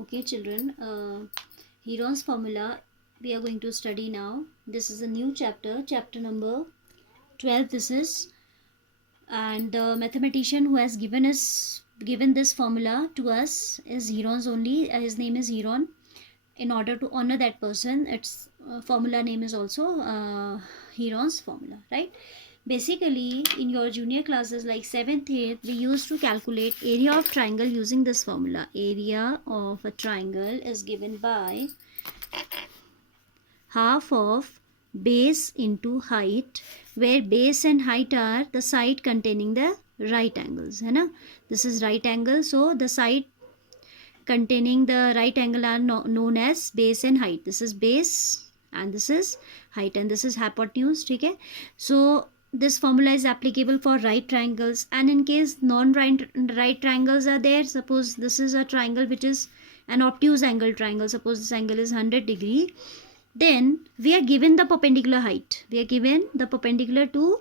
Okay, children, Heron's formula we are going to study now. This is a new chapter, chapter number 12. This is, and the mathematician who has given this formula to us is Heron's only. His name is Heron. In order to honor that person, its formula name is also Heron's formula, right? Basically, in your junior classes like 7th, 8th, we used to calculate area of triangle using this formula. Area of a triangle is given by half of base into height, where base and height are the side containing the right angles, है ना? This is right angle, so the side containing the right angle are known as base and height. This is base and this is height and this is hypotenuse. ठीक है? So this formula is applicable for right triangles, and in case non-right triangles are there, suppose this is a triangle which is an obtuse angle triangle, suppose this angle is 100 degree, then we are given the perpendicular height. We are given the perpendicular to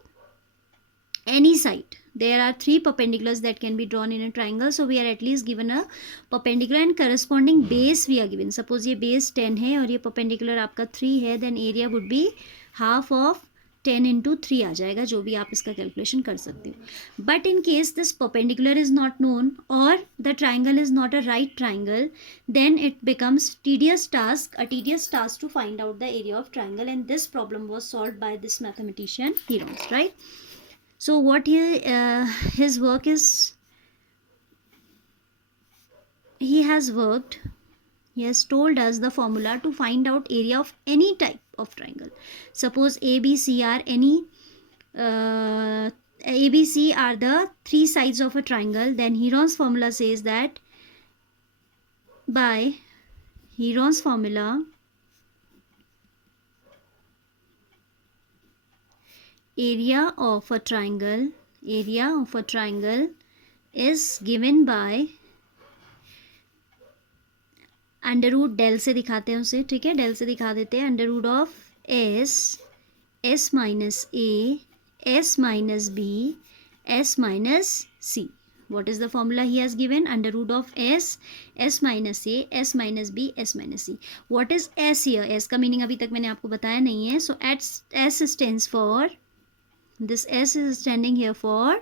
any side. There are 3 perpendiculars that can be drawn in a triangle, so we are at least given a perpendicular and corresponding base we are given. Suppose ये base 10 है और ये perpendicular आपका 3 है, then area would be half of 10 into 3 आ जाएगा, जो भी आप इसका कैलकुलेशन कर सकते हो. But in case this perpendicular is not known or the triangle is not a right triangle, then it becomes a tedious task to find out the area of triangle, and this problem was solved by this mathematician Heron, right? So what his work is, he has told us the formula to find out area of any type of triangle. Suppose ABC are ABC are the 3 sides of a triangle, then Heron's formula says that by Heron's formula, area of a triangle is given by under root del से दिखाते हैं उसे, ठीक है, del से दिखा देते हैं, under root of s minus a s minus b s minus c. What is the formula he has given? Under root of s minus a, s minus b, s minus c. What is s here? S का meaning अभी तक मैंने आपको बताया नहीं है. So s stands for, this s is standing here for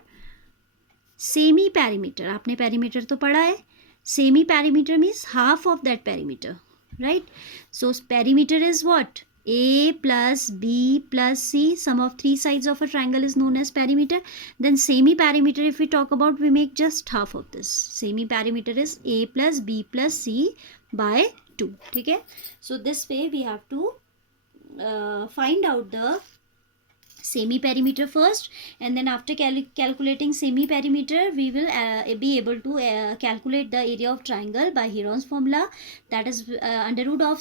semi perimeter. आपने perimeter तो पढ़ा है. Semi perimeter means half of that perimeter, right? So perimeter is what? A plus B plus C. Sum of 3 sides of a triangle is known as perimeter. Then semi perimeter, if we talk about, we make just half of this. Semi perimeter is A plus B plus C by 2. Okay? So this way we have to find out the semi perimeter first, and then after calculating semi perimeter, we will be able to calculate the area of triangle by Heron's formula, that is under root of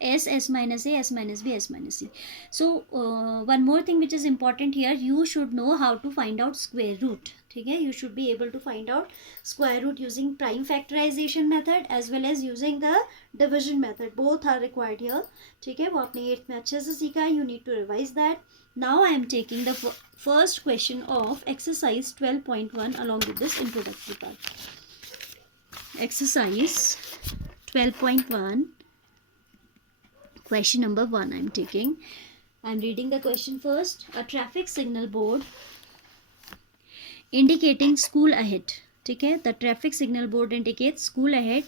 s minus a, s minus b, s minus c. So one more thing which is important here, you should know how to find out square root. ठीक है, you should be able to find out square root using prime factorization method as well as using the division method. Both are required here. ठीक है, वो आपने 8th में अच्छे से सीखा है. You need to revise that. Now I am taking the first question of exercise 12.1 along with this introductory part. Exercise 12.1, question number 1 I am taking. I am reading the question first. A traffic signal board indicating school ahead, ठीक है, the traffic signal board indicates school ahead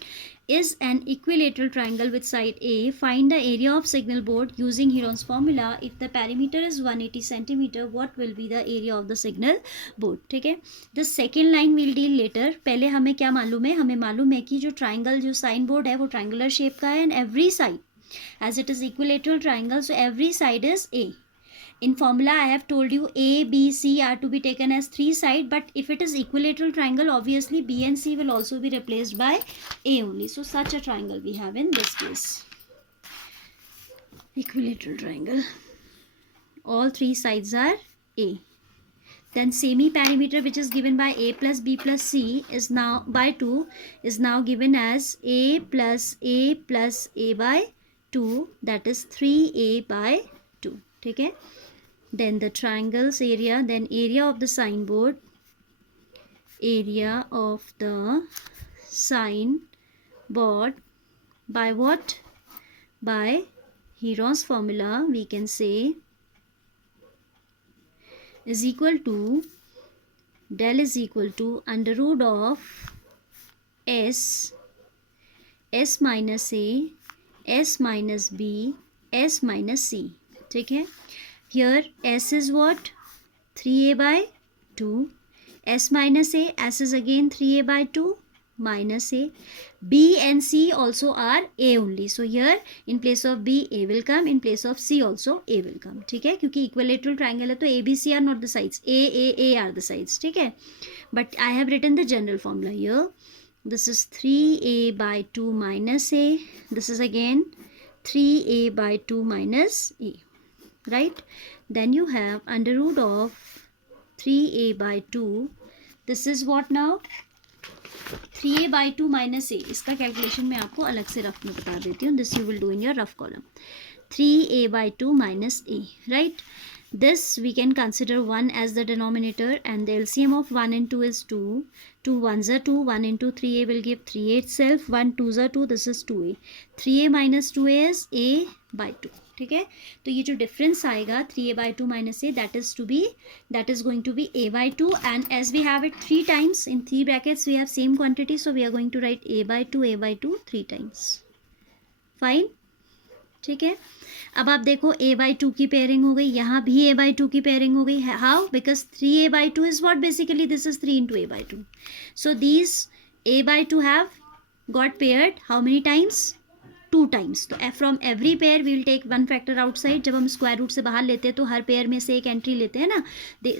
is an equilateral triangle with side A. Find the area of signal board using Heron's formula. If the perimeter is 180 centimeter, what will be the area of the signal board? ठीक है, the second line we'll deal later. पहले हमें क्या मालूम है? हमें मालूम है कि जो triangle, जो sign board है वो triangular shape का है, and every side, as it is equilateral triangle, so every side is A. In formula I have told you A, B, C are to be taken as 3 sides, but if it is equilateral triangle, obviously B and C will also be replaced by A only. So such a triangle we have in this case. Equilateral triangle. All 3 sides are A. Then semi perimeter, which is given by A plus B plus C, is now by 2, is now given as A plus A plus A by 2, that is 3A by 2. ठीक है, then the triangle's area, then area of the signboard, area of the sign board by what? By Heron's formula, we can say is equal to del is equal to under root of s minus a, s minus b, s minus c. ठीक है. Here s is what? 3a by 2. S minus a, s is again 3a by 2 minus a. B and C also are a only. So here in place of B a will come, in place of C also a will come. ठीक है, क्योंकि equilateral triangle है तो A, B, C are not the sides. A are the sides. ठीक है. But I have written the general formula here. This is 3a by 2 minus a. This is again 3a by 2 minus a. Right? Then you have under root of 3a by 2. This is what now? 3a by 2 minus a. इसका calculation मैं आपको अलग से rough में बता देती हूँ. This you will do in your rough column. 3a by 2 minus a. Right? This we can consider 1 as the denominator, and the LCM of 1 and 2 is 2. 2 1s are 2. 1 into 3a will give 3a itself. 1 2s are 2. This is 2a. 3a minus 2a is a by 2. ठीक है, तो ये जो difference आएगा 3a by 2 minus a, that is going to be a by 2, and as we have it 3 times in 3 brackets we have same quantity, so we are going to write a by 2 3 times. Fine. ठीक है, अब आप देखो a by 2 की pairing हो गई, यहाँ भी a by 2 की पेयरिंग हो गई. How? Because 3a by 2 is what? Basically this is 3 into a by 2. So these a by 2 have got paired how many times? 2 times. तो from every pair we will take one factor outside. जब हम square root से बाहर लेते हैं तो हर pair में से एक एंट्री लेते हैं ना.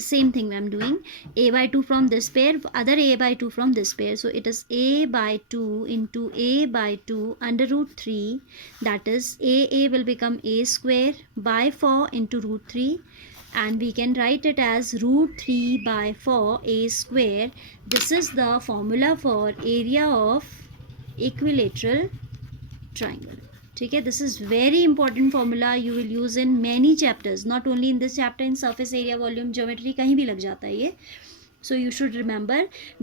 Same thing I am doing. a by 2 from this pair, other a by 2 from this pair. So it is a by 2 into a by 2 under root 3. That is a will become a square by 4 into root 3. And we can write it as root 3 by 4 a square. This is the formula for area of equilateral triangle. ठीक है, this is very important formula. You will use in many chapters, not only in this chapter, in surface area, volume, geometry, कहीं भी लग जाता है ये. So you should remember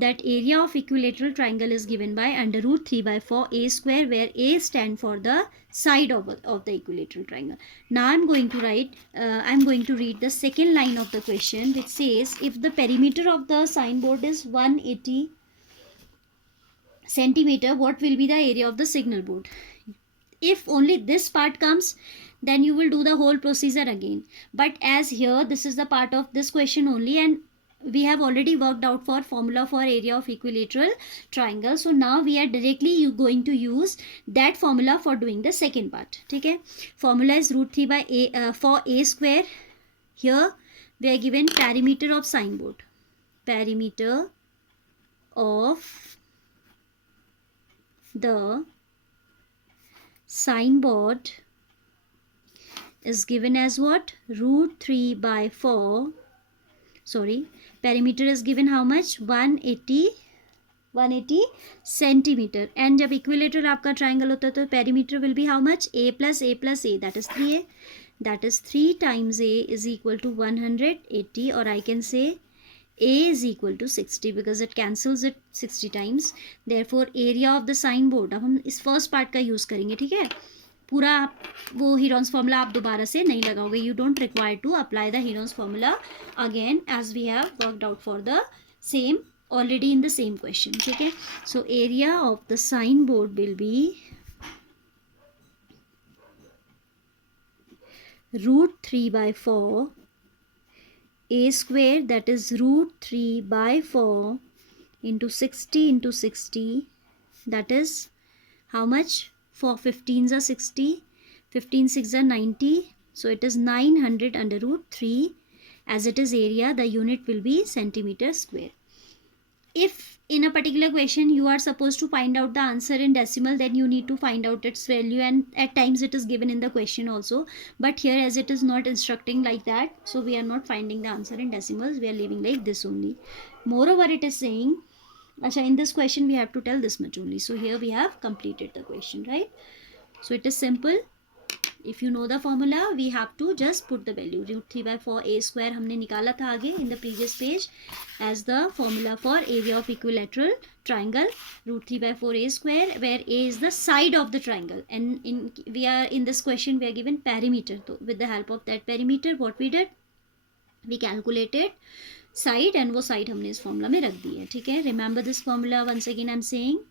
that area of equilateral triangle is given by under root 3 by 4 a square, where a stand for the side of the equilateral triangle. Now I'm going to read the second line of the question, which says if the perimeter of the signboard is 180 centimeter, what will be the area of the signal board? If only this part comes, then you will do the whole procedure again. But as here this is the part of this question only, and we have already worked out for formula for area of equilateral triangle. So now we are directly going to use that formula for doing the second part. ठीक है, formula is root 3 by a for a square. Here we are given perimeter of signboard. Perimeter of the signboard is given as what? Root 3 by 4. Sorry, perimeter is given how much? 180 centimeter. And जब equilateral आपका triangle होता है तो perimeter will be how much? a plus a plus a, that is 3a. That is 3 times a is equal to 180, or I can say a is equal to 60 because it cancels it 60 times. Therefore area of the signboard, अब हम इस first part का use करेंगे. ठीक है, पूरा वो Heron's formula आप दोबारा से नहीं लगाओगे. You don't require to apply the Heron's formula again, as we have worked out for the same already in the same question. ठीक है, so area of the sign board will be root 3 by 4 a square, that is root 3 by 4 into 60, that is how much? 4 15s are 60, 15 6 are 90, so it is 900 under root 3. As it is area, the unit will be centimeter square. If in a particular question you are supposed to find out the answer in decimal, then you need to find out its value, and at times it is given in the question also. But here, as it is not instructing like that, so we are not finding the answer in decimals, we are leaving like this only. Moreover, it is saying, in this question we have to tell this much only. So here we have completed the question, right? So it is simple. If you know the formula we have to just put the value. √3/4 a square हमने निकाला था आगे in the previous page as the formula for area of equilateral triangle. √3/4 a square where a is the side of the triangle, and in this question we are given perimeter. So with the help of that perimeter what we did, we calculated side, and वो side हमने इस formula में रख दी है. ठीक है, remember this formula once again I am saying.